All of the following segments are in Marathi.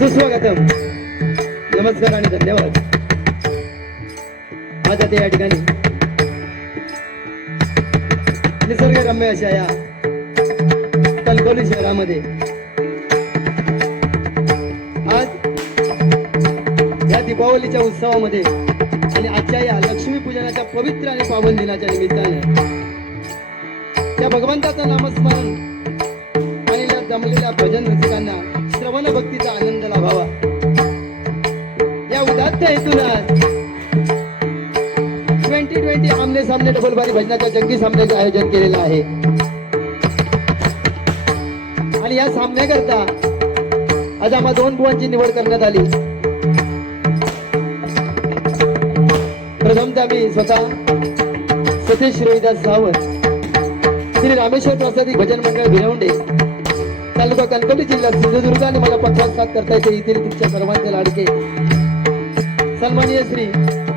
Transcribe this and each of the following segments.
सुस्वागतम, नमस्कार आणि धन्यवाद. आज या ठिकाणी निसर्गरम्य अशा या कणकवली शहरामध्ये आज या दीपावलीच्या उत्सवामध्ये आणि आजच्या या लक्ष्मी पूजनाच्या पवित्र आणि पावन दिनाच्या निमित्ताने त्या भगवंताचं नामस्मरण आणि या जमलेल्या भजन रसिकांना श्रवण भक्तीचा आनंद लाभावा या उदात्त हेतून 2020 आमने सामने डबल बारी भजनाच्या जंगी सामन्याचं आयोजन केलेलं आहे. आणि या सामन्याकरता आज आम्हा 2 बुवांची निवड करण्यात आली. प्रथमतः मी स्वतः सतीश रोहिदास सावंत, श्री रामेश्वर प्रसादी भजन मंडळ भिरवंडे, तालुका कणकवली, जिल्हा सिंधुदुर्ग, आणि मला पकवास साथ करता येते येथील तुमच्या सर्वांचे लाडके सन्माननीय श्री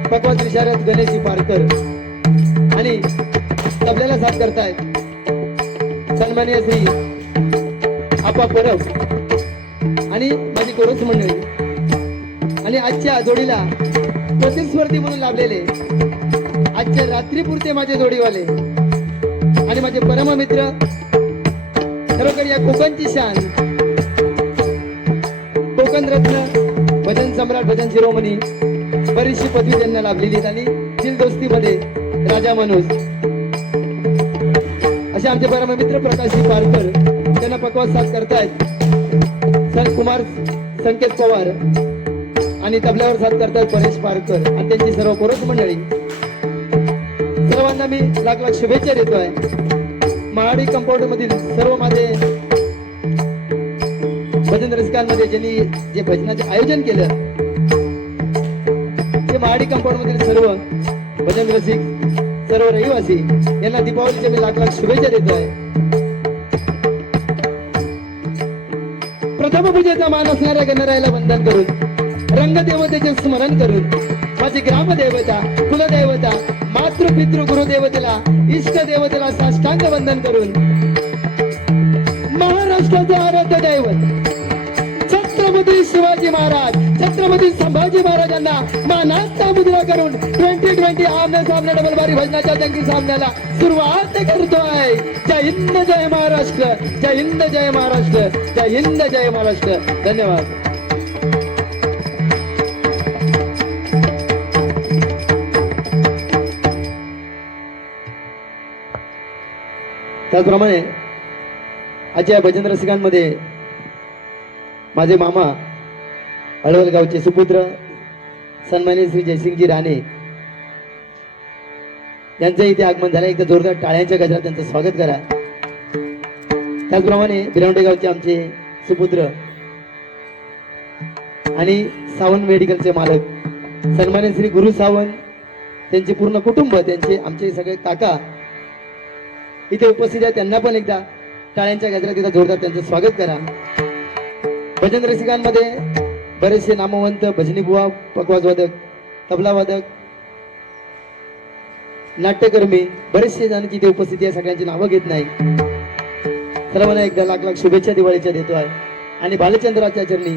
पकवास विशारद गणेशी पारकर, आणि तबल्याला साथ करतायत सन्माननीय श्री आपा परब आणि माझी कोरस मंडळी, आणि आजच्या जोडीला प्रतिस्पर्धी म्हणून लाभलेले आजच्या रात्रीपुरते माझे जोडीवाले आणि माझे परममित्र, खरोखर या कोकणची शान, कोकण रत्न, भजन सम्राट, भजन शिरोमणी, बरीचशी पदवी त्यांना लाभलेली आणि दिल दोस्तीमध्ये राजा माणूस असे आमचे परममित्र प्रकाशजी पारकर, त्यांना पकवास साथ करतायत सर कुमार संकेत पवार, आणि तबल्यावर साथ करतायत परेश पारकर आणि त्यांची सर्व कोरस मंडळी. सर्वांना मी लाख लाख शुभेच्छा देतोय. महाडी कंपाऊंड मधील सर्व माझे भजन रसिकांमध्ये ज्यांनी जे भजनाचे आयोजन केलं ते महाडी कंपाऊंड मधील सर्व भजन रसिक, सर्व रहिवासी यांना दीपावलीचे मी लाख लाख शुभेच्छा देतोय. प्रथम पूजेचा मान असणाऱ्या गणरायाला वंदन करून, रंगदेवतेचे स्मरण करून, माझी ग्रामदेवता, कुलदेवता, मातृपितृ गुरुदेवतेला, इष्ट देवतेला साष्टांग वंदन करून, महाराष्ट्राचे आराध्य दैवत छत्रपती शिवाजी महाराज, छत्रपती संभाजी महाराजांना मानाचा मुद्रा करून 2020 आमने सामने डबल बारी भजनाच्या जंगी सामन्याला सुरुवात करतोय. जय हिंद, जय महाराष्ट्र, जय हिंद, जय महाराष्ट्र, जय हिंद, जय महाराष्ट्र. धन्यवाद. त्याचप्रमाणे आजच्या भजन रसिकांमध्ये माझे मामा, हळवल गावचे सुपुत्र सन्माननीय श्री जयसिंगजी राणे यांचं इथे आगमन झालं. एकदा जोरदार टाळ्यांच्या गजरात त्यांचं स्वागत करा. त्याचप्रमाणे भिरवंडे गावचे आमचे सुपुत्र आणि सावंत मेडिकलचे मालक सन्माननीय श्री गुरु सावंत, त्यांचे पूर्ण कुटुंब, त्यांचे आमचे सगळे काका इथे उपस्थित आहे. त्यांना पण एकदा टाळ्यांच्या गजरात एकदा जोरदार त्यांचं स्वागत करा. भजन रसिकांमध्ये बरेचसे नामवंत भजनी बुवा, पकवास वादक, तबला वादक, नाट्यकर्मी बरेचसे जण इथे उपस्थिती आहे. सगळ्यांची नावं घेत नाही. सर्वांना एकदा लाख लाख शुभेच्छा दिवाळीच्या देतो आहे. आणि भालचंद्राच्या चरणी,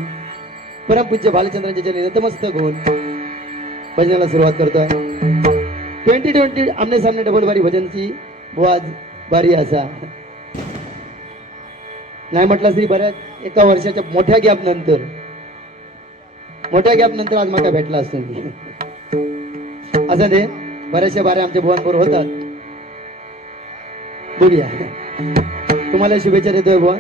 परमपूज्य भालचंद्राच्या चरणी नतमस्तक होऊन भजनाला सुरुवात करतोय. 2020 आमने सामने डबल बारी भजनची बुवा बारी असा नाही म्हटलं तरी बऱ्याच एका वर्षाच्या मोठ्या गॅप नंतर आज मला भेटला असतो. असं ते बऱ्याचशा बाऱ्या आमच्या बुवांबरोबर होतात. बघूया. तुम्हाला शुभेच्छा देतोय बुवा.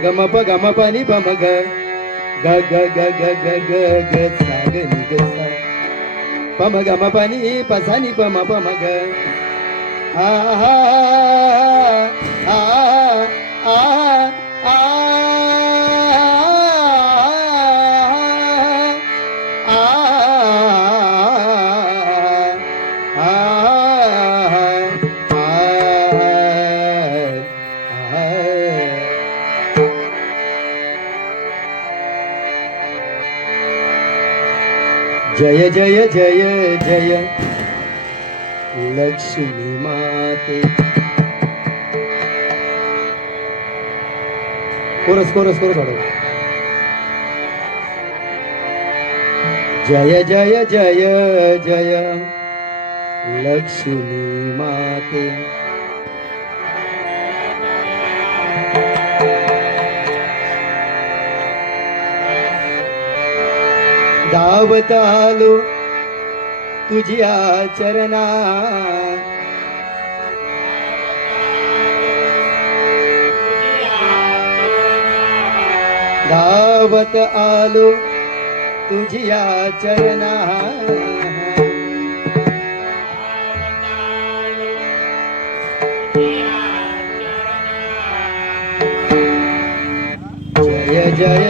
गम प गम पानी प म ग ग ग ग ग ग ग ग सा ग नि ग सा प म ग म पानी प सा नि प म ग आ हा आ आ आ जय जय जय जय लक्ष्मी माते. कोरस कोरस कोरस वाढव. जय जय जय जय लक्ष्मी माते. धावत आलो तुझ्या चरणात, धावत आलो तुझ्या चरणात. जय जय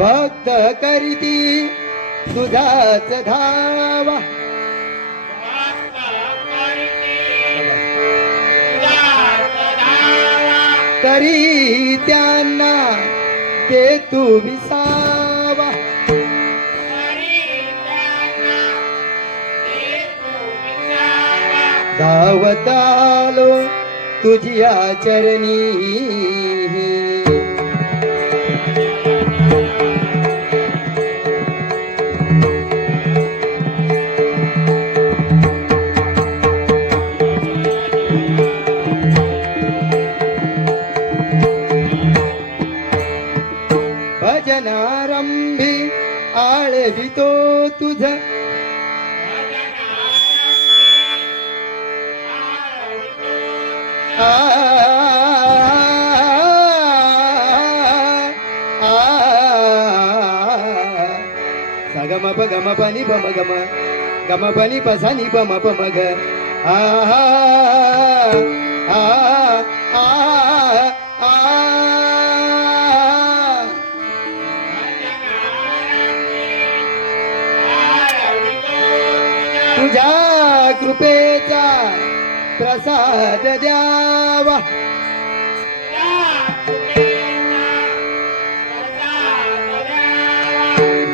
भक्त करीती तुझाच धावा, तरी त्यांना ते तू विसावा. धावत आलो तुझ्या चरणी, भजनारंभी आळवितो तुझ, गम प गम पनि प म गम गम पनि प सा नि प म ग आ आ आ आ. तुझ्या कृपेचा प्रसाद द्यावा,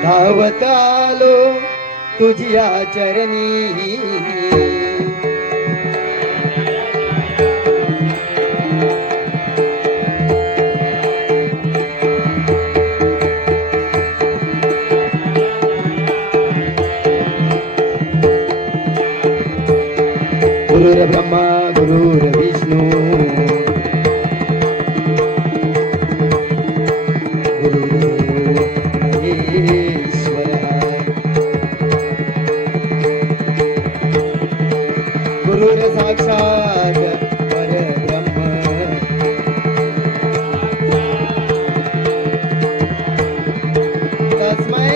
धावत आलो तुझ्या चरणी. गुरुर ब्रह्मा गुरुर विष्णू गुरुदेव महेश्वरा. गुरुर साक्षात परब्रह्म, तस्मै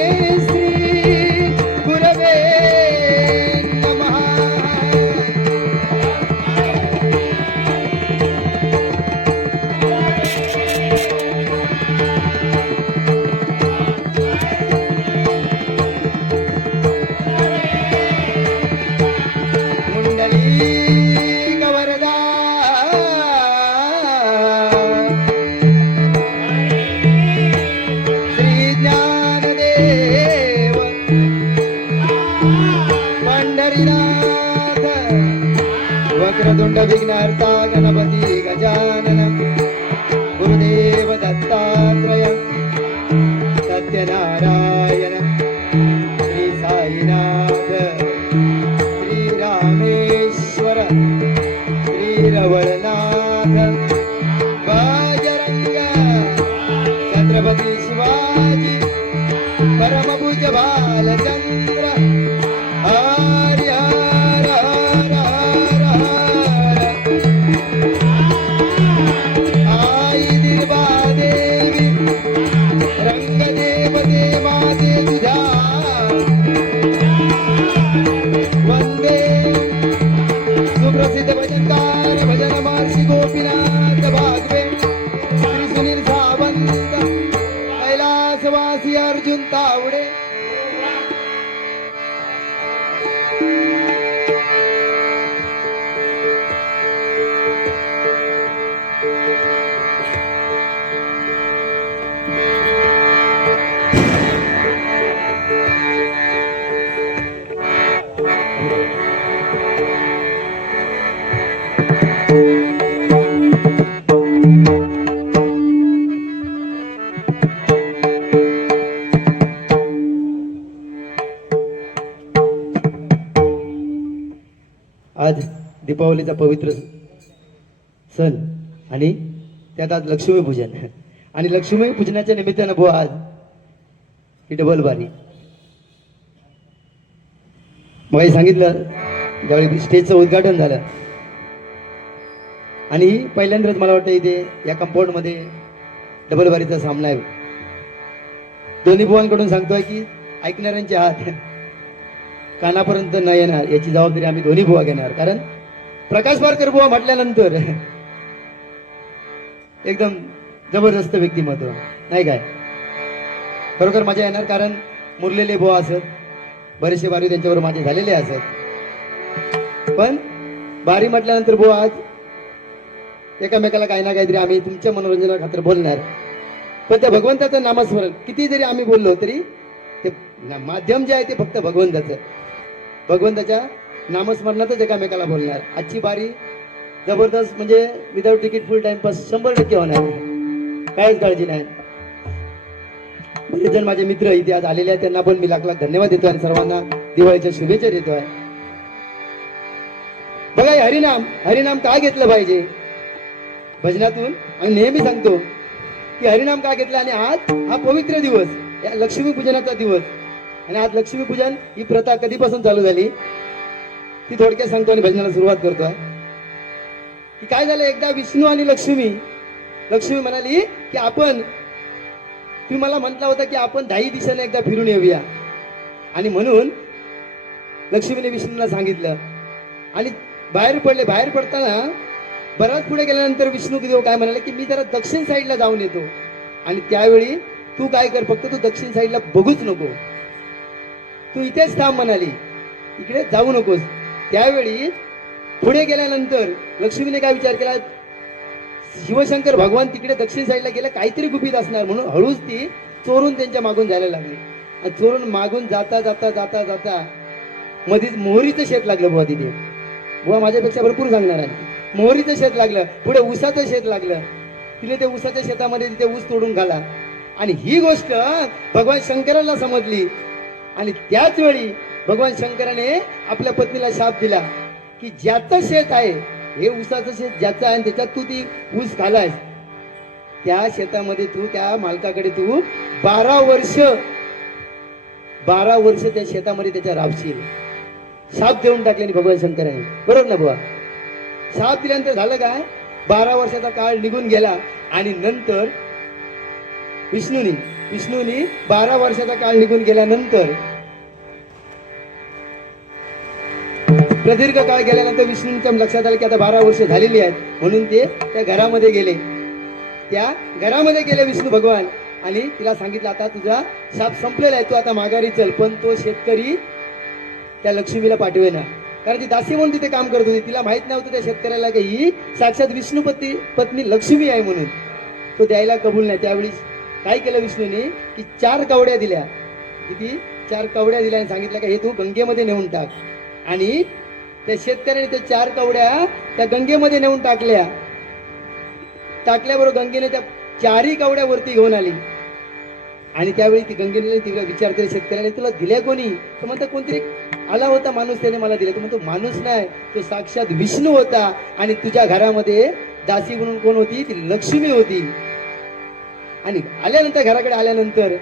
श्री गुरवे नमः. कुंडली गवरदा वक्रतुंड विघ्नहर्ता गणपती गजानन गुरुदेव दत्तात्रय सत्यनारायण श्री साईनाथ श्री रामेश्वर श्री रवळनाथ बजरंग छत्रपती शिवाजी परमपूज्य बालचंद्र हरि हर हर हर हर आई देवी रंगदेवते माते तुझ्या वंदे सुप्रसिद्ध भजनकार भजन महर्षी गोपीनाथ भागवे श्री सुनील सावंत कैलासवासी अर्जुन तावडे आज दीपावलीचा पवित्र सण आणि त्यात आज लक्ष्मीपूजन आणि लक्ष्मी पूजनाच्या निमित्तानं बुवा आज ही डबल बारी मग सांगितलं ज्यावेळी स्टेजचं उद्घाटन झालं आणि पहिल्यांदाच मला वाटतं इथे या कंपाऊंड मध्ये डबल बारीचा सामना आहे. दोन्ही बुवांकडून सांगतोय की ऐकणाऱ्यांचे हात कानापर्यंत न येणार याची जबाबदारी आम्ही दोन्ही बुवा घेणार. कारण प्रकाश पारकर बुवा म्हटल्यानंतर एकदम जबरदस्त व्यक्तिमत्व नाही काय खरोखर मजा येणार. कारण मुरलेले बुवा असत बरेचसे बारी त्यांच्यावर माझे झालेले असत पण बारी म्हटल्यानंतर बुवा आज एकामेकाला काही ना काहीतरी आम्ही तुमच्या मनोरंजना खातर बोलणार. पण त्या भगवंताचं नामस्मरण किती जरी आम्ही बोललो तरी ते माध्यम जे आहे ते फक्त भगवंताच्या नामस्मरणातच एकामेकाला बोलणार. आजची बारी जबरदस्त म्हणजे विदाऊट तिकीट फुल टाइमपास 100% होणार काहीच काळजी नाही. बरेच जण माझे मित्र इथे आज आलेले आहेत त्यांना पण मी लाख लाख धन्यवाद देतो आणि सर्वांना दिवाळीच्या शुभेच्छा देतोय. बघा हरिनाम का घेतलं पाहिजे भजनातून आणि नेहमी सांगतो की हरिनाम का घेतलं आणि आज हा पवित्र दिवस या लक्ष्मी पूजनाचा दिवस आणि आज लक्ष्मी पूजन ही प्रथा कधीपासून चालू झाली ती थोडक्यात सांगतो आणि भजनाला सुरुवात करतोय. की काय झालं एकदा विष्णू आणि लक्ष्मी म्हणाली की आपण तुम्ही मला म्हटला होता की आपण 10 दिशाने एकदा फिरून येऊया आणि म्हणून लक्ष्मीने विष्णूला सांगितलं आणि बाहेर पडताना बराच पुढे गेल्यानंतर विष्णू देव काय म्हणाले की मी जरा दक्षिण साईडला जाऊन येतो आणि त्यावेळी तू काय कर फक्त तू दक्षिण साईडला बघूच नको तू इथेच थांब म्हणाली इकडे जाऊ नकोस. त्यावेळी पुढे गेल्यानंतर लक्ष्मीने काय विचार केला शिवशंकर भगवान तिकडे दक्षिण साईडला गेले काहीतरी गुपित असणार म्हणून हळूच ती चोरून त्यांच्या मागून जायला लागली आणि चोरून मागून जाता जाता जाता जाता मध्येच मोहरीचं शेत लागलं बुवा तिथे. बुवा माझ्यापेक्षा भरपूर सांगणार आहे. मोहरीचं शेत लागलं पुढे ऊसाचं शेत लागलं तिने ते ऊसाच्या शेतामध्ये तिथे ऊस तोडून खाला आणि ही गोष्ट भगवान शंकराला समजली आणि त्याच वेळी भगवान शंकराने आपल्या पत्नीला शाप दिला की ज्याचं शेत आहे हे ऊसाचं शेत ज्याचं आहे त्याच्यात तू ती ऊस खालायस त्या शेतामध्ये तू त्या मालकाकडे तू 12 वर्ष त्या शेतामध्ये त्याच्या राबशील. शाप देऊन टाकल्याने भगवान शंकराने बरोबर ना बुवा. शाप दिल्यानंतर झालं काय 12 वर्षाचा काळ निघून गेला आणि नंतर विष्णूनी 12 वर्षाचा काळ निघून गेल्यानंतर प्रदीर्घ काळ गेल्यानंतर विष्णूंच्या लक्षात आलं की आता 12 वर्ष झालेली आहेत म्हणून ते त्या घरामध्ये गेले. त्या घरामध्ये गेले विष्णू भगवान आणि तिला सांगितलं आता तुझा शाप संपलेला आहे तू आता माघारी चल. पण तो शेतकरी त्या लक्ष्मीला पाठवेना कारण ती दासी म्हणून तिथे काम करत होती. तिला माहित नव्हतं त्या शेतकऱ्याला की ही साक्षात विष्णू पत्नी लक्ष्मी आहे म्हणून तो द्यायला कबूल नाही. त्यावेळी काय केलं विष्णूने की 4 कवड्या दिल्या. किती 4 कवड्या दिल्या आणि सांगितलं का हे तू गंगेमध्ये नेऊन टाक आणि त्या शेतकऱ्याने त्या 4 कवड्या त्या गंगेमध्ये नेऊन टाकल्याबरोबर गंगेने त्या 4ही कवड्या वरती घेऊन आली. आणि त्यावेळी ती गंगेने तिला विचारते शेतकऱ्याने, तुला दिल्या कोणी? तर म्हणतो कोणतरी आला होता माणूस, त्याने मला दिले. तो म्हणतो माणूस नाही, तो साक्षात विष्णू होता. आणि तुझ्या घरामध्ये दासी म्हणून कोण होती? ती लक्ष्मी होती. आणि आल्यानंतर घराकडे आल्यानंतर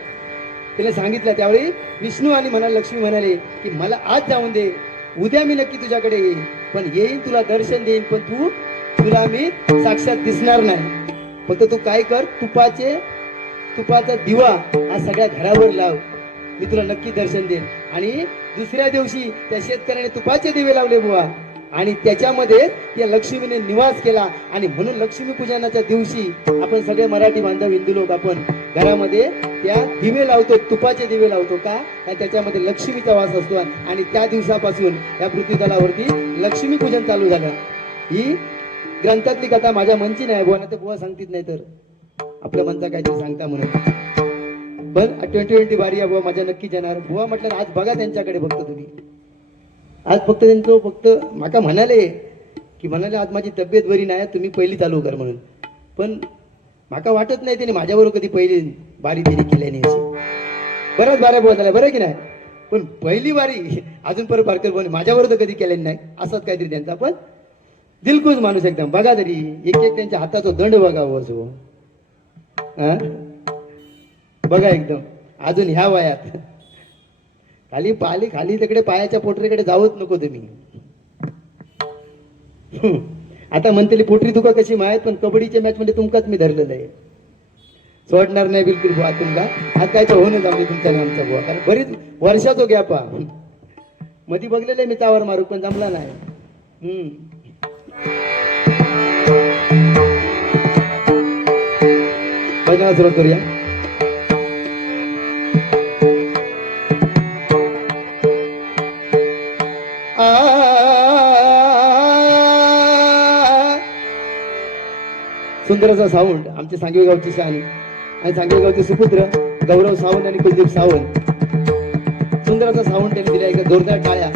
तिने सांगितलं, त्यावेळी विष्णू आणि लक्ष्मी म्हणाले की मला आज जाऊन दे, उद्या मी नक्की तुझ्याकडे येईन, पण येईन तुला दर्शन देईन, पण तुला मी साक्षात दिसणार नाही. फक्त तू काय कर, तुपाचा दिवा हा सगळ्या घरावर लाव, मी तुला नक्की दर्शन देईन. आणि दुसऱ्या दिवशी त्या शेतकऱ्याने तुपाचे दिवे लावले बुवा, आणि त्याच्यामध्ये त्या लक्ष्मीने निवास केला. आणि म्हणून लक्ष्मी पूजनाच्या दिवशी आपण सगळे मराठी बांधव हिंदू लोक आपण घरामध्ये त्या दिवे लावतो, तुपाचे दिवे लावतो. का? त्याच्यामध्ये लक्ष्मीचा वास असतो. आणि त्या दिवसापासून या पृथ्वीतलावरती लक्ष्मी पूजन चालू झालं. ही ग्रंथातली कथा माझ्या मनची नाही बुवा, ना ते बुवा सांगतीत नाही तर आपल्या मनचा काहीतरी सांगता म्हणून. पण 2020 बारी बुवा माझ्या नक्की जाणार बुवा. म्हटलं आज बघा त्यांच्याकडे फक्त तुम्ही, आज फक्त त्यांचं फक्त माका म्हणाले आज माझी तब्येत बरी नाही, तुम्ही पहिली चालू कर म्हणून. पण माका वाटत नाही त्याने माझ्याबरोबर कधी पहिली बारी त्यांनी केल्याने अशी. बऱ्याच बाऱ्या बुवा झाल्या, बरं की नाही, पण पहिली बारी अजून परत बारकर बोल माझ्याबरोबर कधी केल्याने नाही. असंच काहीतरी त्यांचा पण दिलखुश माणूस एकदम. बघा तरी एक त्यांच्या हाताचा दंड बघावं असो, बघा एकदम अजून ह्या वयात खाली तिकडे पायाच्या पोटरीकडे जावंच नको तुम्ही. आता म्हणते पोटरी तुका कशी माहित, पण कबड्डीच्या मॅच मध्ये तुमकाच मी धरलेलं आहे, सोडणार नाही बिलकुल बुवा तुमका. आज काय तर होणं जाऊ तुमच्या नामचा बुवा, कारण बरीच वर्षाचो गॅपा मधी बघलेलं आहे मी चावर मारू, पण जमला नाही. भजनाला सुरुवात करूया. सुंदर असा साऊंड आमचे सांगवी गावची शहाणी आणि सांगवी गावचे सुपुत्र गौरव सावंत आणि कुलदीप सावंत. सुंदर असा साऊंड त्यांनी दिला. एकदा जोरदार टाळ्या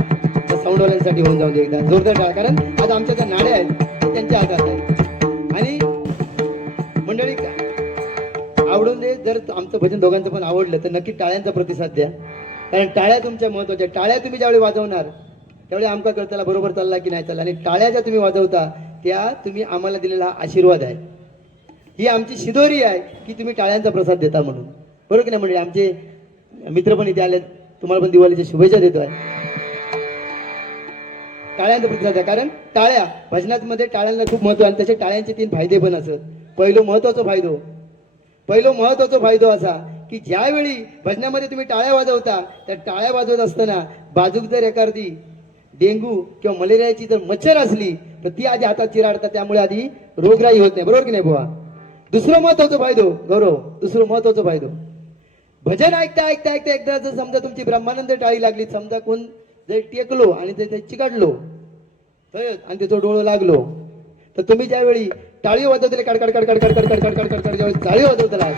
साऊंडवाल्यांसाठी होऊन जाऊ दे, एकदा जोरदार टाळ्या, कारण आज आमच्या ज्या नाड्या आहेत ते त्यांच्या हातात आहेत. आणि मंडळी आवडून दे, जर आमचं भजन दोघांचं पण आवडलं तर नक्की टाळ्यांचा प्रतिसाद द्या, कारण टाळ्या तुमच्या महत्वाच्या. टाळ्या तुम्ही ज्यावेळी वाजवणार त्यावेळी आमका कळताला बरोबर चालला की नाही चालला. आणि टाळ्या ज्या तुम्ही वाजवता त्या तुम्ही आम्हाला दिलेला आशीर्वाद आहे, ही आमची शिदोरी आहे की तुम्ही टाळ्यांचा प्रसाद देता म्हणून. बरोबर की नाही मंडळी? आमचे मित्र पण इथे आले, तुम्हाला पण दिवाळीच्या शुभेच्छा देतोय. टाळ्यांचा प्रतिसाद आहे, कारण टाळ्या भजनामध्ये टाळ्यांना खूप महत्व आहे. आणि तसे टाळ्यांचे 3 फायदे पण असत. पहिलो महत्वाचा फायदो असा की ज्यावेळी भजनामध्ये तुम्ही टाळ्या वाजवता, तर टाळ्या वाजवत असताना बाजूक जर एखादी डेंगू किंवा मलेरियाची जर मच्छर असली तर ती आधी हातात चिराडतात, त्यामुळे आधी रोगराई होत नाही. बरोबर की नाही बुवा? दुसरं महत्वाचा फायदो गौरव, दुसरं महत्वाचा फायदो, भजन ऐकता एकदा जर समजा तुमची ब्रह्मानंद टाळी लागली, समजा कोण जर टेकलो आणि ते चिकाडलो आणि त्याचा डोळं लागलो, तर तुम्ही ज्यावेळी टाळी वाजवतले कडकड ज्यावेळी टाळी वाजवतला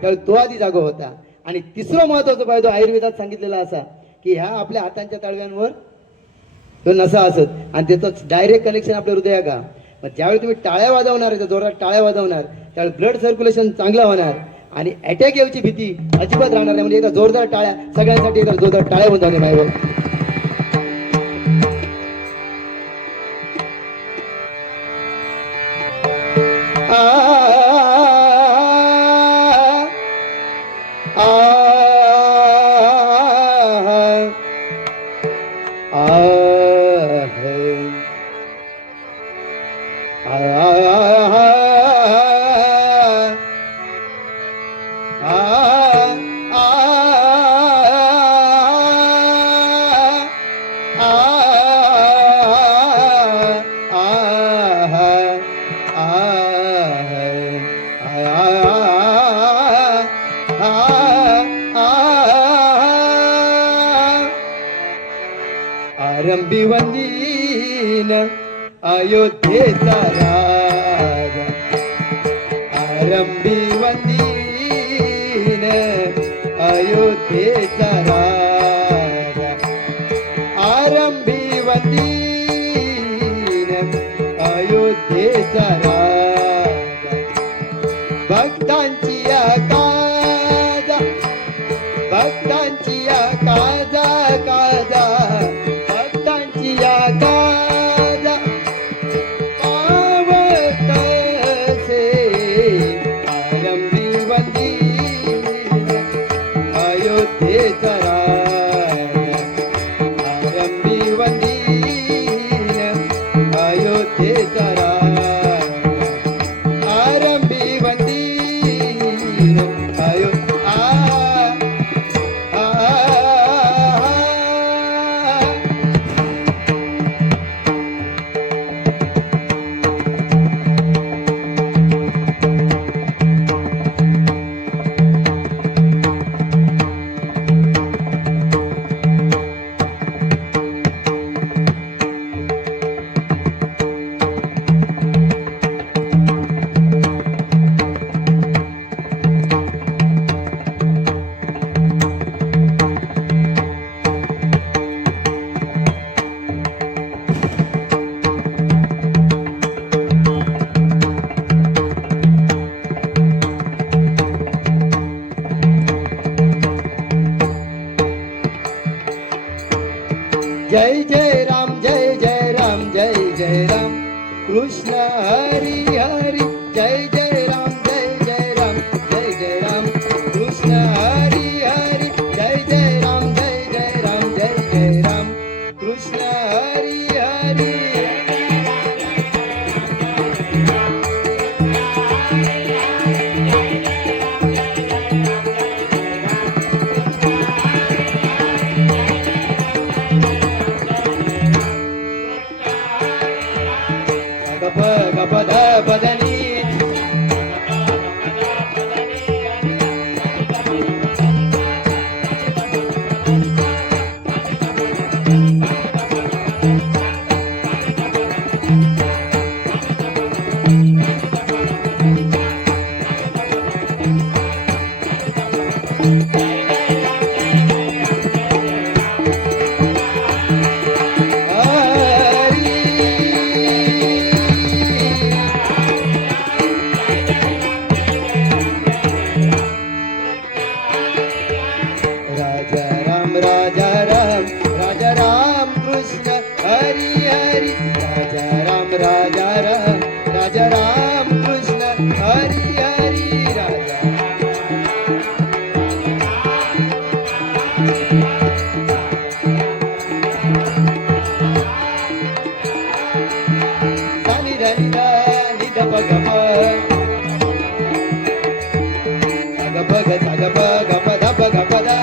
त्यावेळी तो आधी जागा होता. आणि तिसरा महत्वाचा फायदा आयुर्वेदात सांगितलेला असा की ह्या आपल्या हातांच्या तळव्यांवर तो नसा असत आणि त्याचं डायरेक्ट कनेक्शन आपल्या हृदया का. मग ज्यावेळी तुम्ही टाळ्या वाजवणार, जोरात टाळ्या वाजवणार, त्यावेळी ब्लड सर्क्युलेशन चांगलं होणार आणि अटॅक यायची भीती अजिबात राहणार नाही. म्हणजे एकदा जोरदार टाळ्या सगळ्यांसाठी, एकदा जोरदार टाळ्या वाजवणे मायवर. आरंभी वंदीन अयोध्येचा राजा, आरंभी वंदीन अयोध्येचा राजा, आरंभी वंदीन अयोध्येचा राजा भक्तांची काजा भक्तांची काजा काजा भक्तांची काजा पावत से आरंभी वंदीन अयोध्येचा राजा आरंभी वंदीन अयोध्येचा राजा आरंभी वंदीन अयो जय जय राम जय जय राम जय जय राम कृष्ण हरी हरी जय जय राम जय जय राम जय जय राम कृष्ण हरी हरी जय जय राम जय जय राम जय जय राम कृष्ण हरी हरी गपद पदनी राजा राम कृष्ण हरी हरी राजा राम कृष्ण हरी हरी राजा सानी धनी धनी धप गप सग पग गप धप गप ध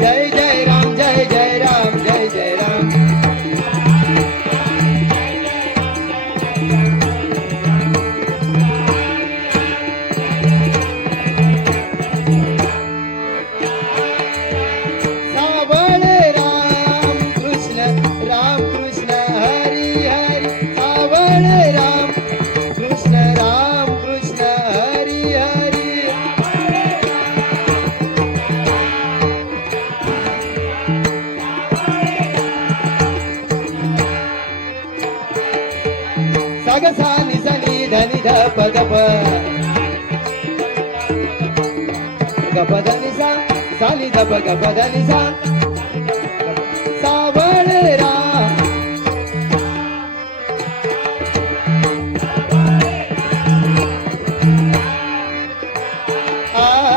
जय जय राम जय जय राम जय जय राम सावळे राम कृष्ण हरी हरी सावळे राम कृष्ण हरी हरी साग सानी सनी धनी धप गप गप धनी सा सानी धप गप धनी सा सावळे राम आ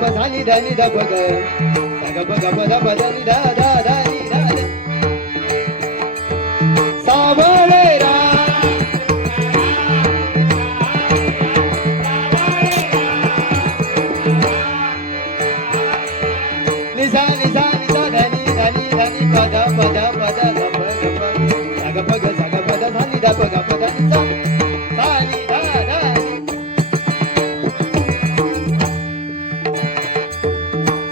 प सा नि ध नि ध प ग सा ग प ग प ध प ध नि ध ध ध नि ध ध. सावळे निसा निसा निसा धनी धनी धनी पद पद पद गप गप सग पग सग पद धनी ध पग पद निसा धनी ध धनी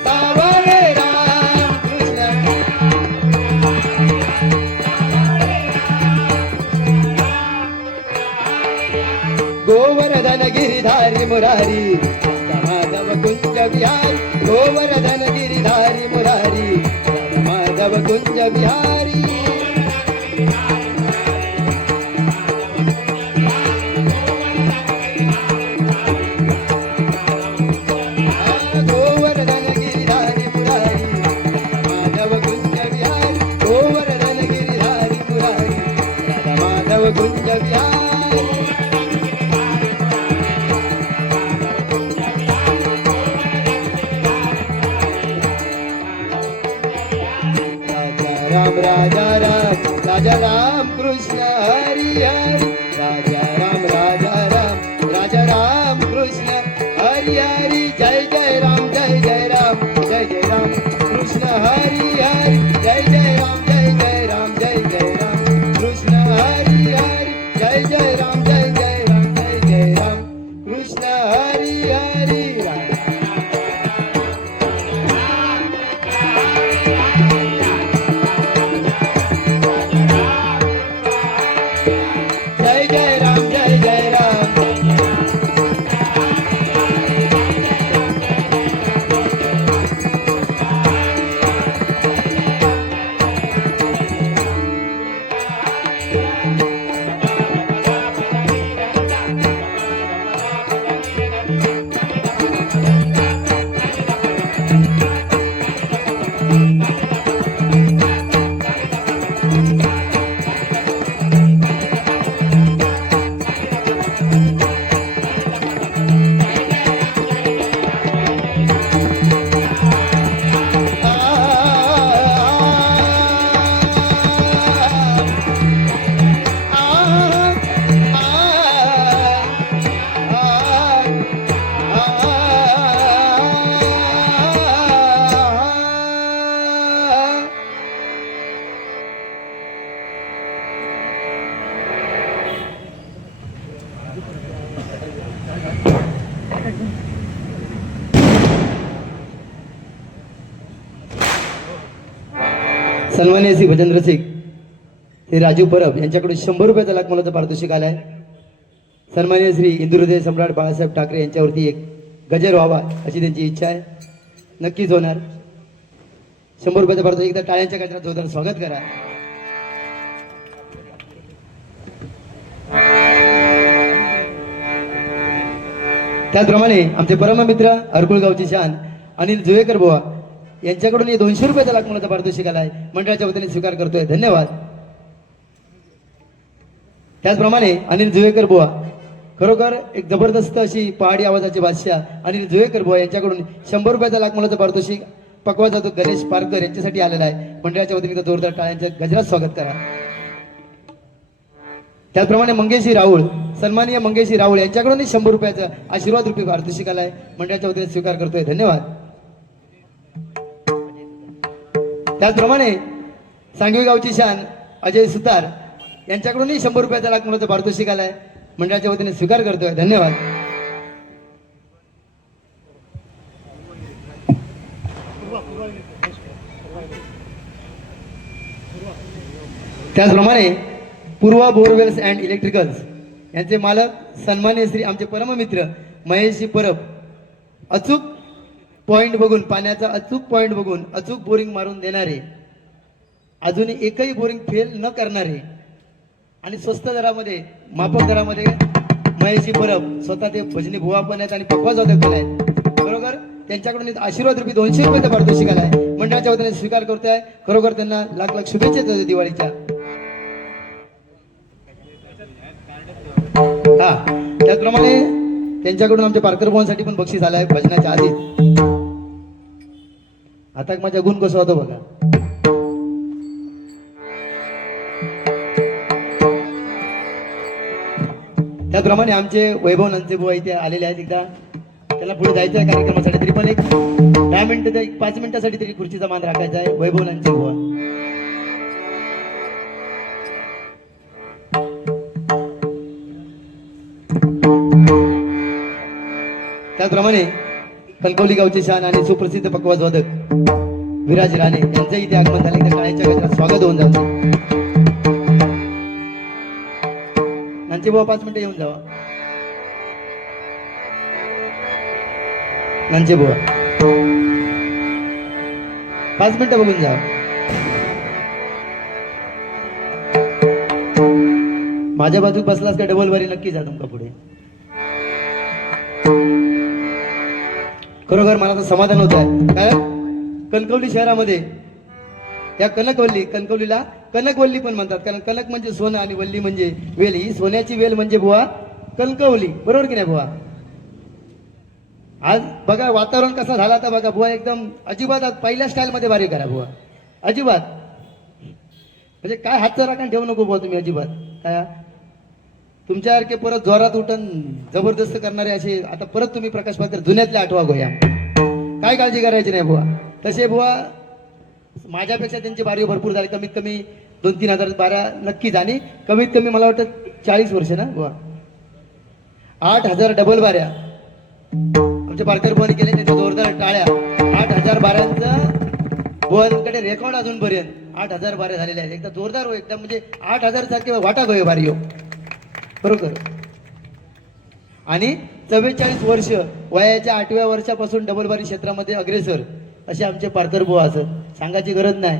सावळे राम कृष्ण गोवर्धन गिरिधारी मुरारी माधव कुंज बिहारी गोवर्धन गिरिधारी मुरारी माधव कुंज बिहारी गोवर्धन गिरिधारी मुरारी माधव कुंज बिहारी गोवर्धन गिरिधारी मुरारी माधव कुंज बिहारी. राजा राम राजा राम कृष्ण हरी हरी राजा राम राजा राम कृष्ण हरी हरी जय जय राम जय राम कृष्ण हरी हरी जय राम जय राम कृष्ण हरी हरी जय राम कृष्ण हरी हरी. सन्माननीय श्री भजन रसिक श्री राजू परब यांच्याकडून 100 रुपयाचा लाख मोलाचा पारितोषिक आलाय. सन्माननीय श्री इंदुहृदय सम्राट बाळासाहेब ठाकरे यांच्यावरती एक गजर व्हावा अशी त्यांची इच्छा आहे. नक्कीच होणार. 100 रुपयाचा पारितोषिक. एकदा टाळ्यांच्या गजरात जोरदार स्वागत करा. त्याचप्रमाणे आमचे परममित्र हरकुळ गावची शान अनिल जुवेकर बुवा यांच्याकडून 200 रुपयाचा लाख मोलाचा पारितोषिक आलाय. मंडळाच्या वतीने स्वीकार करतोय. धन्यवाद. त्याचप्रमाणे अनिल जुवेकर बुवा खरोखर एक जबरदस्त अशी पहाडी आवाजाचे बादशाह अनिल जुवेकर बुवा यांच्याकडून 100 रुपयाचा लाख मोलाचा पारितोषिक पकवा जातो गणेश पारकर यांच्यासाठी आलेला आहे. मंडळाच्या वतीने जोरदार टाळ्यांच्या गजरात स्वागत करा. त्याचप्रमाणे मंगेशी राहुल सन्माननीय मंगेशी राहुल यांच्याकडून 100 रुपयाचा आशीर्वाद रुपये पारितोषिक आलाय. मंडळाच्या वतीने स्वीकार करतोय. धन्यवाद. त्याचप्रमाणे सांगवी गावची शान अजय सुतार यांच्याकडून 100 रुपयाचा लाख मोलाचा पारितोषिक आलाय. मंडळाच्या वतीने स्वीकार करतोय. धन्यवाद. त्याचप्रमाणे पूर्वा बोरवेल्स अँड इलेक्ट्रिकल्स यांचे मालक सन्माननीय श्री आमचे परममित्र महेशजी परब अचूक पॉइंट बघून पाण्याचा अचूक पॉइंट बघून अचूक बोरिंग मारून देणारे, अजूनही एकही बोरिंग फेल न करणारे आणि स्वस्त दरामध्ये माफक दरामध्ये महेशजी परब स्वतः ते भजनी बुवा पण आहेत आणि पकवाज वादक पण आहेत. बरोबर त्यांच्याकडून आशीर्वाद रुपये 200 रुपयाचा पारितोषिक आलाय. मंडळाच्या वतीने स्वीकार करतोय. खरोखर त्यांना लाख लाख शुभेच्छा देतो दिवाळीच्या. हा त्याचप्रमाणे त्यांच्याकडून आमच्या पारकर भावांसाठी पण बक्षीस आलाय भजनाच्या आधी. आता माझ्या गुण कसा होतो बघा. त्याप्रमाणे आमचे वैभव नांचे बुवा इथे आलेले आहेत. एकदा त्याला पुढे जायचं आहे कार्यक्रमासाठी, तरी पण एक 10 मिनिटं 5 मिनिटासाठी तरी खुर्चीचा मान राखायचा आहे. वैभव नांचे बुवा त्याचप्रमाणे कणकवली गावचे शान आणि सुप्रसिद्ध पकवाज वादक विराज राणे यांचं इथे आगमन झाले. त्या काळ्याच्या गजरात स्वागत होऊन जाऊ. नांचे बुवा 5 मिनिटं येऊन जावा. नांचे बुवा 5 मिनिटं बघून जा. माझ्या बाजूक बसलास का डबल बारी नक्की जा तुमका पुढे. खरोखर मला तर समाधान होत आहे. कारण कणकवली शहरामध्ये या कणकवलीला कनकवल्ली पण म्हणतात. कारण कनक म्हणजे सोनं आणि वल्ली म्हणजे वेल. ही सोन्याची वेल म्हणजे बुवा कणकवली. बरोबर की नाही बुवा? आज बघा वातावरण कसं झालं आता बघा बुवा. एकदम अजिबात आज पहिल्या स्टाईल मध्ये बारी करा बुवा. अजिबात म्हणजे काय हातचं राखण ठेवू नको बुवा तुम्ही अजिबात. काय तुमच्यासारखे परत जोरात उठून जबरदस्त करणारे असे आता परत तुम्ही प्रकाश पात्र जुन्यातल्या आठवा गोया. काय काळजी करायची नाही बुवा. तसे बुवा माझ्यापेक्षा त्यांची बारी भरपूर झाली. कमीत कमी 2-3 हजार बारा नक्कीच. आणि कमीत कमी मला वाटतं 40 वर्ष ना बुवा. 8,000 डबल बाऱ्या आमच्या पारकर बुवानी केले. त्यांच्या जोरदार टाळ्या. 8,000 बाऱ्यांचं बुवांकडे रेकॉर्ड अजूनपर्यंत 8,000 बाऱ्या झालेल्या आहेत. एकदा जोरदार हो एकदम. म्हणजे 8,000 सारखे वाटा गयो बारी हो. बरोबर. आणि 44 वर्ष वयाच्या 8व्या वर्षापासून डबलबारी क्षेत्रामध्ये अग्रेसर असे आमचे पारकर बुवा. असं सांगायची गरज नाही.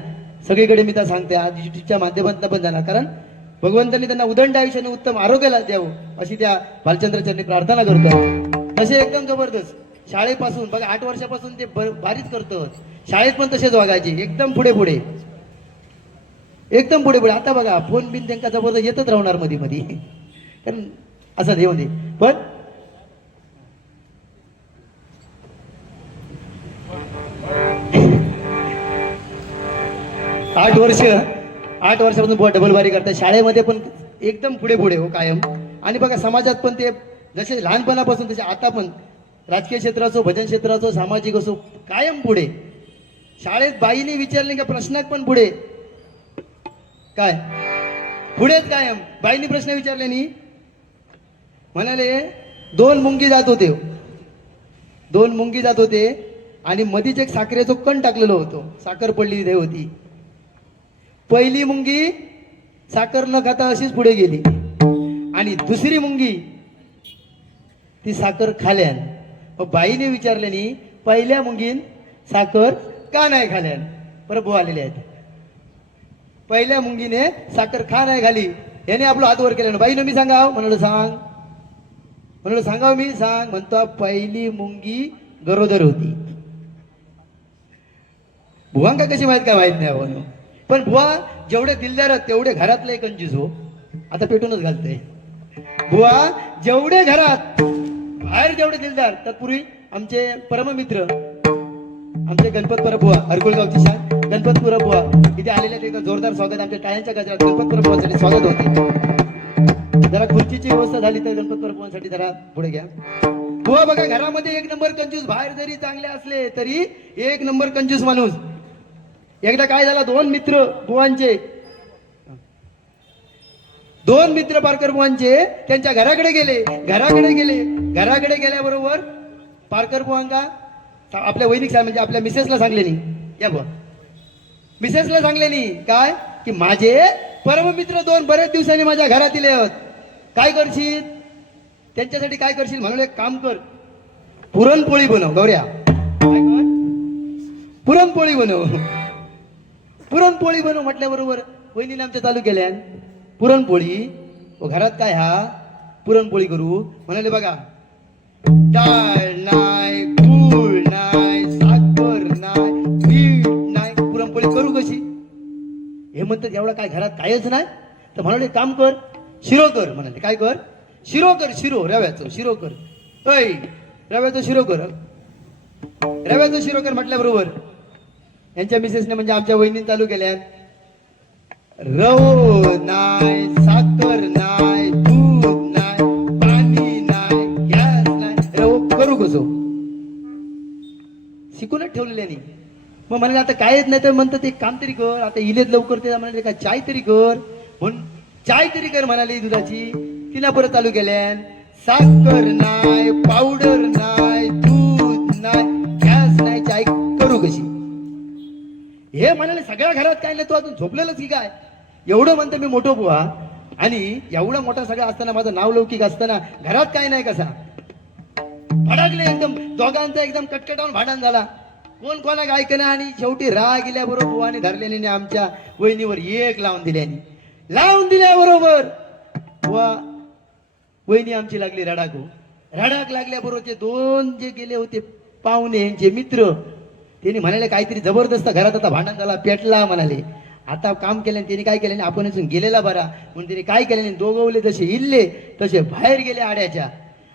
सगळीकडे मी त्या सांगते आज युट्यूबच्या माध्यमातून पण जाणार. कारण भगवंतांनी त्यांना उदंड आयुष्याने उत्तम आरोग्याला द्यावं अशी त्या भालचंद्रचरणी प्रार्थना करतो. तसे एकदम जबरदस्त शाळेपासून बघा 8 वर्षापासून ते भारीच करतो. शाळेत पण तसेच वागायचे. एकदम पुढे पुढे एकदम पुढे पुढे. आता बघा फोन बिन त्यांना जबरदस्त येतच राहणार मध्ये मध्ये. कारण असं देऊ दे. पण 8 वर्षापासून बुवा डबलबारी करतात. शाळेमध्ये पण एकदम पुढे पुढे हो कायम. आणि बघा समाजात पण ते जसे लहानपणापासून तसे आता पण राजकीय क्षेत्र असो, भजन क्षेत्र असो, सामाजिक असो, कायम पुढे. शाळेत बाईने विचारले का प्रश्नात पण पुढे. काय पुढेच कायम. बाईने प्रश्न विचारले नी म्हणाले 2 मुंगी जात होते. 2 मुंगी जात होते आणि मधीच एक साखरेचं कण टाकलेलं होतं. साखर पडली होती. पहिली मुंगी साखर न खाता अशीच पुढे गेली. आणि दुसरी मुंगी ती साखर खाल्यान. मग बाईने विचारले नी पहिल्या मुंगीन साखर का नाही खाल्यान. प्रभू आलेले आहेत. पहिल्या मुंगीने साखर का नाही घाली. याने आपलं हात वर केलं. बाईनं मी सांगाव म्हणलं सांग. म्हणलं सांगाव मी सांग. म्हणतो पहिली मुंगी गरोदर होती. बुवांका कशी माहित काय माहित नाही. पण बुवा जेवढे दिलदार तेवढे घरातले कंजूस हो. आता पेटूनच घालते. बुवा जेवढे घरात बाहेर जेवढे दिलदार. तत्पूर्वी आमचे परममित्र आमचे गणपतपुरा बुवा हरकुळगावचे शान गणपतपुरा बुवा इथे आलेले. ते जोरदार स्वागत. आमच्या टाळ्यांच्या गजरात गणपतपुरा बुवासाठी स्वागत होते. जरा खुर्चीची व्यवस्था झाली तर गणपतपुरा बुवांसाठी जरा पुढे घ्या. बुवा बघा घरामध्ये 1 नंबर कंजूस. बाहेर जरी चांगले असले तरी 1 नंबर कंजूस माणूस. एकदा काय झाला 2 मित्र बुवांचे 2 मित्र पारकर बुवांचे त्यांच्या घराकडे गेले. घराकडे गेल्याबरोबर पारकर बुवांका आपल्या वैदिक म्हणजे आपल्या मिसेसला सांगले नी. या बुवा मिसेसला सांगले नी काय की माझे परममित्र 2 बरेच दिवसांनी माझ्या घरात आले आहेत. काय करशील त्यांच्यासाठी काय करशील. म्हणून एक काम कर पुरणपोळी बनव. गौऱ्या काय कर पुरणपोळी बनव. पुरणपोळी बनव म्हटल्याबरोबर वहिनीने आमच्या चालू केल्या पुरणपोळी. घरात काय हा पुरणपोळी करू. म्हणाले बघा डाळ नाही, गूळ नाही, साखर नाही, मीठ नाही, पुरणपोळी करू कशी. हे म्हणतात एवढा काय घरात कायच नाही. तर म्हणाले काम कर शिरो कर. म्हणाले काय कर शिरो कर. शिरो रव्याचं शिरो कर. रव्याचं शिरो कर. रव्याचं शिरो कर म्हटल्याबरोबर यांच्या मिसेसने म्हणजे आमच्या वहिनी चालू केल्यात रव नाही, साखर नाही, दूध नाही, पाणी नाही, गॅस नाही, रव करू कसो शिकूनच ठेवलेले नाही. मग म्हणाले आता काय येत नाही तर म्हणतात एक काम तरी कर, आता इलेत लवकर ते म्हणाले काय चाय तरी कर, म्हणून चाय तरी कर म्हणाली दुधाची. तिला परत चालू केल्यान साखर नाही, पावडर नाही, दूध नाही, गॅस नाही, चाय करू कशी. हे म्हणाले सगळ्या घरात काय नाही, तू अजून झोपलेलंच की काय. एवढं म्हणतं मी मोठं बुवा आणि एवढा मोठा सगळं असताना माझं नाव लौकिक असताना घरात काय नाही कसा. भडकले एकदम, दोघांचा एकदम कटकटावून भांडण झाला. कोण कोणा काय केलं आणि शेवटी राग गेल्याबरोबर बुवाने धरलेने आमच्या वहिनीवर एक लावून दिल्याबरोबर बुवा वहिनी आमची लागली रडाकू. रडाक लागल्याबरोबर ते दोन जे गेले होते पाहुणे जे मित्र त्यांनी म्हणाले काहीतरी जबरदस्त घरात आता भांडण झाला, पेटला म्हणाले. आता काम केल्याने त्यांनी काय केल्याने आपण गेलेला बरा म्हणून त्यांनी काय केल्याने दोघवले जसे इल्ले तसे बाहेर गेले.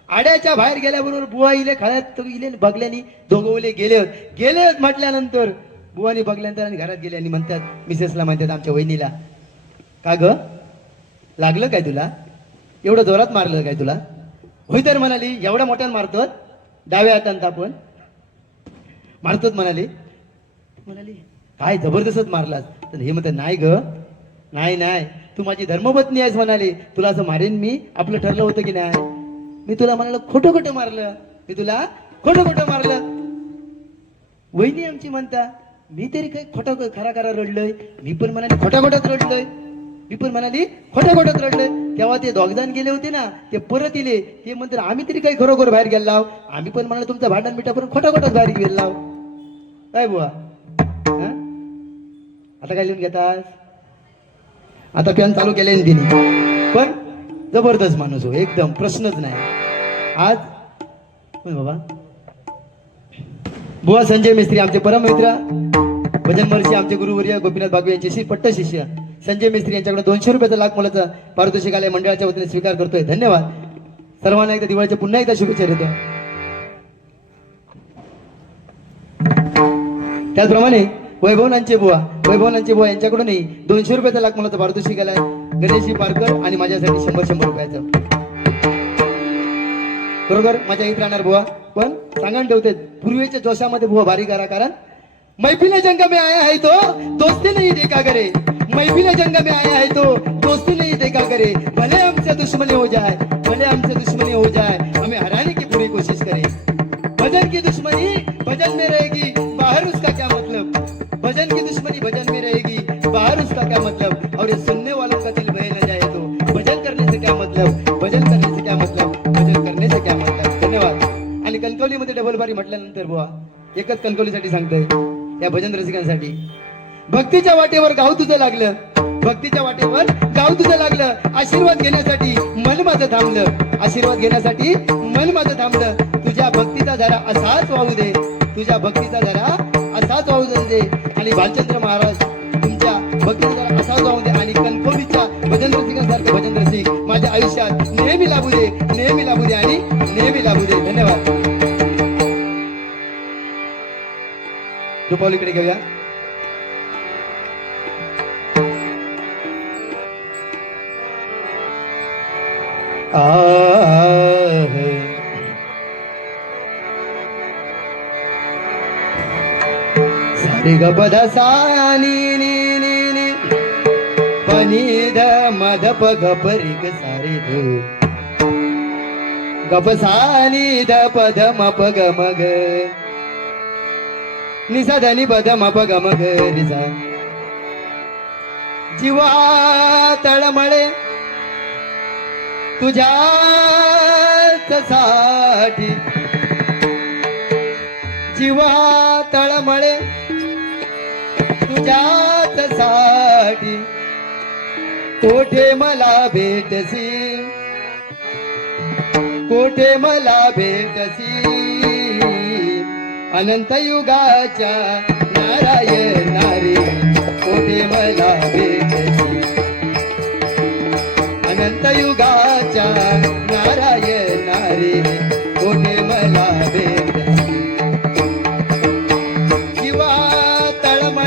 आड्याच्या बाहेर गेल्याबरोबर बुवा इले खळ्यात इले बघल्यानी दोघवले गेले म्हटल्यानंतर बुवानी बघल्यानंतर आणि घरात गेले आणि म्हणतात मिसेसला म्हणतात आमच्या वहिनीला का ग लागलं काय तुला, एवढं जोरात मारलं काय तुला. होय तर म्हणाली एवढ्या मोठ्यानं मारतो, डाव्या हातांत आपण मारतोच म्हणाली. काय जबरदस्तच मारलास. तर हे म्हणतात नाही ग नाही तू माझी धर्मपत्नी आहेस म्हणाले, तुला असं मारेन मी, आपलं ठरलं होतं की नाही. मी तुला म्हणाल खोटं मारलं, मी तुला खोटं मारलं. वहिनी आमची म्हणता मी तरी काय खरा रडलोय, मी पण म्हणाली खोटात रडलोय, मी पण म्हणाली खोटात रडलोय. तेव्हा ते दोघजण गेले होते ना, ते परत इले, ते म्हणतात आम्ही तरी काही खरोखर बाहेर गेलाव, आम्ही पण म्हणाल तुमचा भांडण मिठापर्यंत खोटाच बाहेर गेलाव. काय बुवा आता काय लिहून घेतात. आता पॅन चालू केले तिने, पण जबरदस्त माणूस हो एकदम, प्रश्नच नाही. आज बाबा बुवा संजय मिस्त्री आमचे परम मित्र, भजन महर्षी आमचे गुरुवर्य गोपीनाथ बागवे यांचे पट्ट शिष्य संजय मिस्त्री यांच्याकडे 200 रुपयाचा लाख मोलाचा पारितोषिक आले, मंडळाच्या वतीने स्वीकार करतोय. धन्यवाद सर्वांना. एकदा दिवाळीच्या पुन्हा एकदा शुभेच्छा देतो. त्याचप्रमाणे वैभवनांचे बुवा यांच्याकडूनही 200 रुपयाचा लाख मोलाचा पारितोषिक आलाय, गणेशजी पारकर आणि माझ्यासाठी 100 रुपयाचं. बरोबर माझ्या इथे राहणार बुवा, पण सांगून ठेवते पूर्वीच्या जोशामध्ये बुवा भारी करा, कारण मैफिल जंग में आया है तो दोस्ती नहीं देखा करे, मैफिल जंग में आया है तो दोस्ती नहीं देखा करे, भले हमसे दुश्मनी हो जाए, हमें हराने की पूरी कोशिश करे. भजन की दुश्मनी भजन में रहेगी, बाहर उसका क्या मतलब, भजन की दुश्मनी भजन में रहेगी, बाहर उसका क्या मतलब, और ये सुनने वालों का दिल बह न जाए तो भजन करने से क्या मतलब, भजन करने से क्या मतलब, भजन करने से क्या मतलब. धन्यवाद. आणि कणकवलीमध्ये डबल बारी म्हटल्यानंतर बुवा एकच कणकवलीसाठी सांगतोय, या भजन रसिकांसाठी. भक्तीच्या वाटेवर गाव तुझं लागलं, भक्तीच्या वाटेवर गाव तुझं लागलं, आशीर्वाद घेण्यासाठी मन माझं थांबलं, आशीर्वाद घेण्यासाठी मन माझं थांबलं. तुझ्या भक्तीचा जरा असाच वाहू दे, तुझ्या भक्तीचा जरा असाच वाहू दे. आणि भालचंद्र महाराज तुमच्या भक्तीचा जरा असाच वाहू दे. आणि कणकवलीच्या भजन रसिकांसारखं भजन रसिक माझ्या आयुष्यात नेहमी लाभू दे आणि नेहमी लाभू दे. धन्यवाद. रुपालीकडे घेऊया. सारे ग पद सा नी नी नी नी पनी ध मध प ग प रे ग सारे ध ग प सा नी ध प ध म प ग म ग नि सा ध नि प ध म प ग म ग रि सा. जीवा तळमळे तुझ्याच साठी, जीवा तळमळे तुझ्याच साठी, कोठे मला भेटसी, कोठे मला भेटसी, अनंत युगाच्या नारायणारी, कोठे मला भेटसी, अनंत युगाच्या नारायणारी, कोठे मला भेटसी. जीवा तळमळे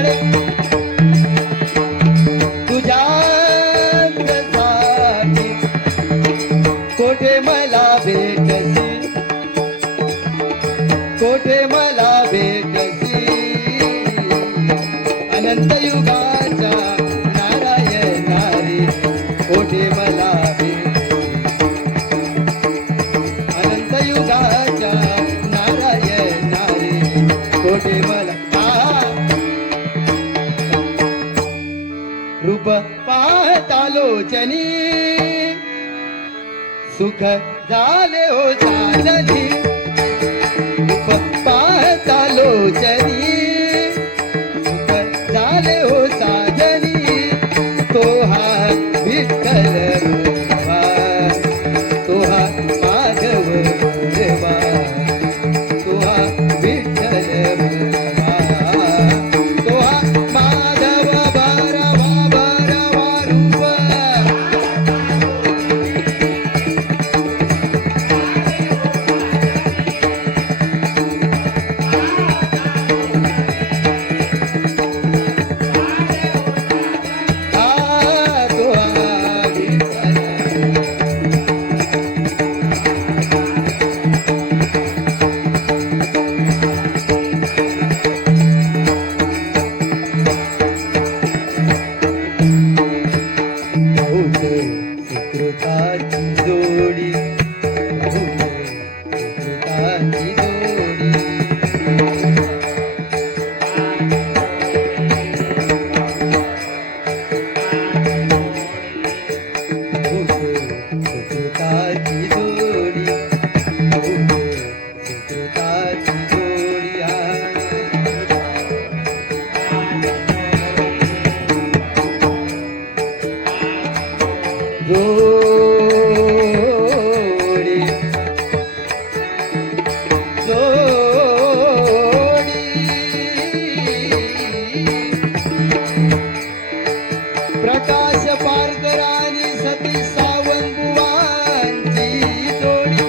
लोचनी सुख झाले हो साजनी रूप पाहता लोचनी सुख झाले हो साजनी तो हा विठ्ठल देवा तो हा माधव देवा तो हा विठ्ठल देवा तो हा माधव बरवा बरवा रूप सुकृताची जोडी सुकृताची जोडी सुकृताची जोडी सुकृताची जोडी जोडी जोडी प्रकाश पारकर आणि सतीश सावंत बुवांची जोडी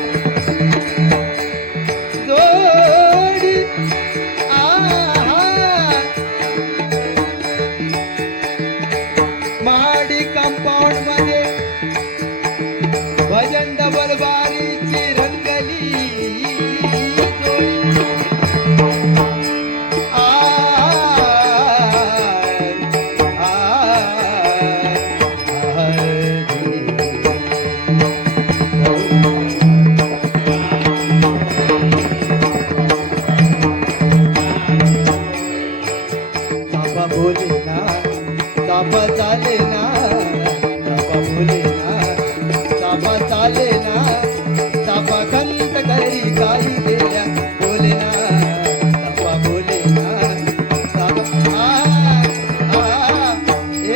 जोडी महाडी कंपाऊंड मध्ये भजन डबल बारीची रंगली जोडी चापा बोले ना चापा चाले ना चापा बोले ना चापा चाले ना चापा खंत करी काही गेल्या बोले ना चापा बोले ना चापा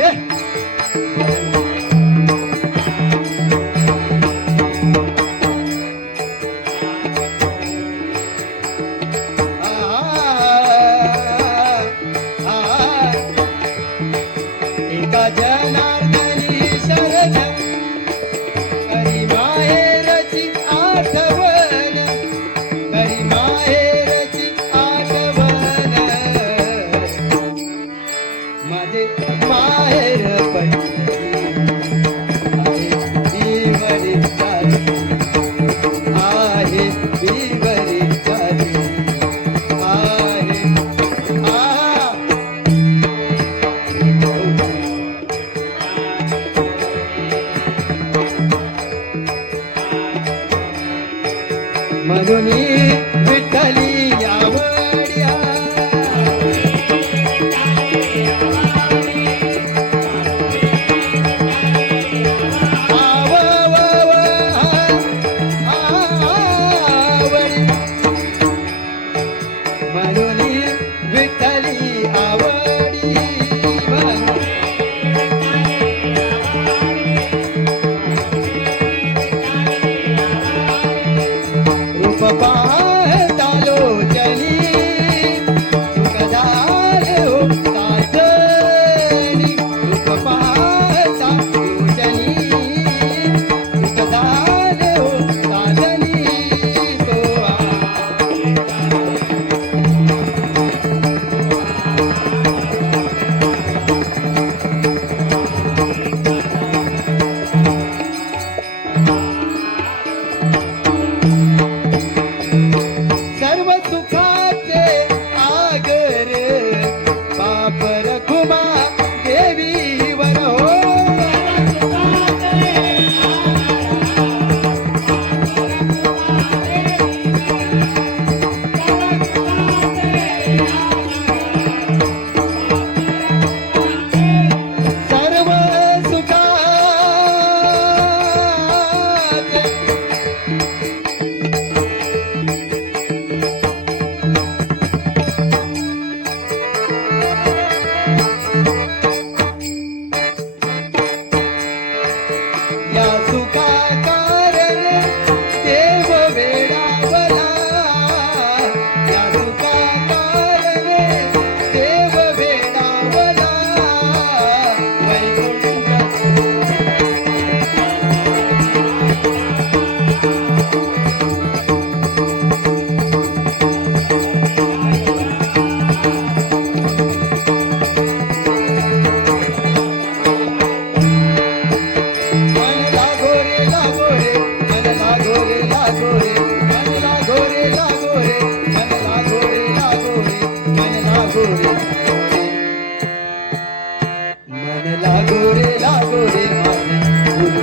ए एका जनार्दनी शरण करी माहेरची आठवण करी माहेरची आठवण माझे माहेर आहे बिवरी चाली आहे बिवरी चाली आहे म्हणून विठ्ठली आवड्या आवडी म्हणून विठ्ठली आवडी रूप पाहता लोचनी सुख झाले हो साजनी रूप पाहता लोचनी सुख झाले हो साजनी तो सर्व सुखाचे आगर बाप रखुमा देवी वर हो सर्व सुखा लागो रे लागो रे माझे गुरु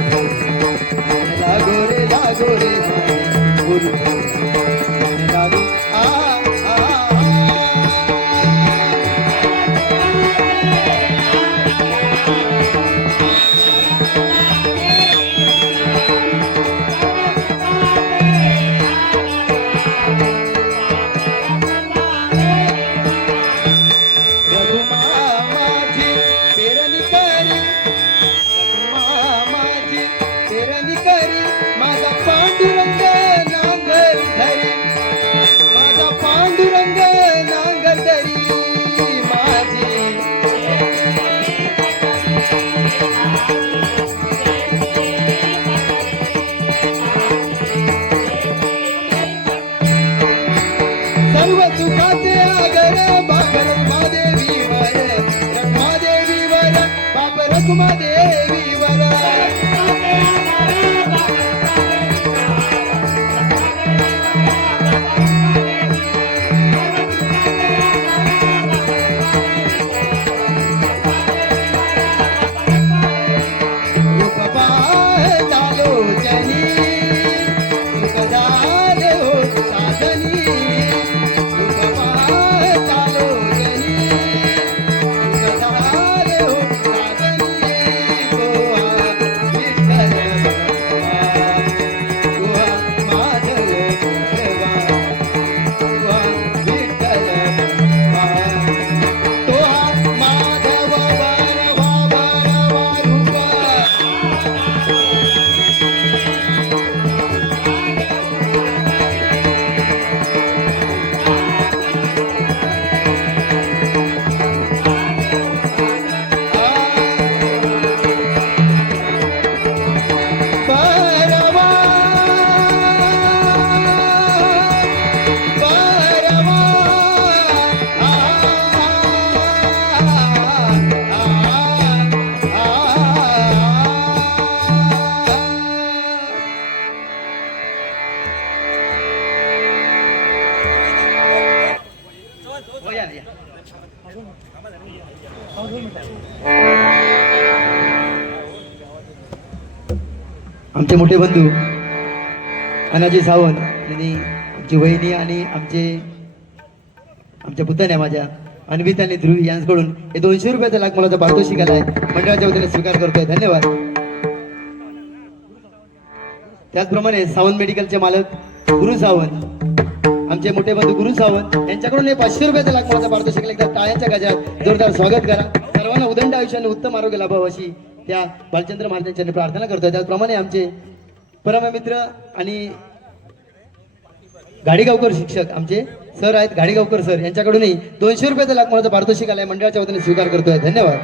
लागो रे माझे गुरु लागो आ सर्व सुखाचे आगर बाप रखुमादेवी वर रखुमादेवी वर बाप रखुमादेवी वर आमचे मोठे बंधू अनाजी सावंत आणि आमची वहिनी आणि आमच्या पुतण्या माझ्या अन्विता आणि ध्रुवी यांच्याकडून हे 200 रुपयाचा लाख मोलाचा पारितोषिक आलाय. मंडळाच्या वतीने स्वीकार करतोय. धन्यवाद. त्याचप्रमाणे सावंत मेडिकलचे मालक गुरु सावंत आमचे मोठे बंधू गुरु सावंत यांच्याकडून हे 500 रुपयाचा लाख मोलाचा पारितोषिक एकदा टाळ्यांच्या गजरात जोरदार स्वागत करा. सर्वांना उदंड आयुष्याने उत्तम आरोग्य लाभावं अशी त्या बालचंद्र महाराजांच्या प्रार्थना करतोय. त्याचप्रमाणे आमचे परममित्र आणि गाडीगावकर शिक्षक आमचे सर आहेत गाडीगावकर सर यांच्याकडूनही 200 रुपयाचा लाख मोलाचा पारितोषिक आलाय. मंडळाच्या वतीने स्वीकार करतोय. धन्यवाद.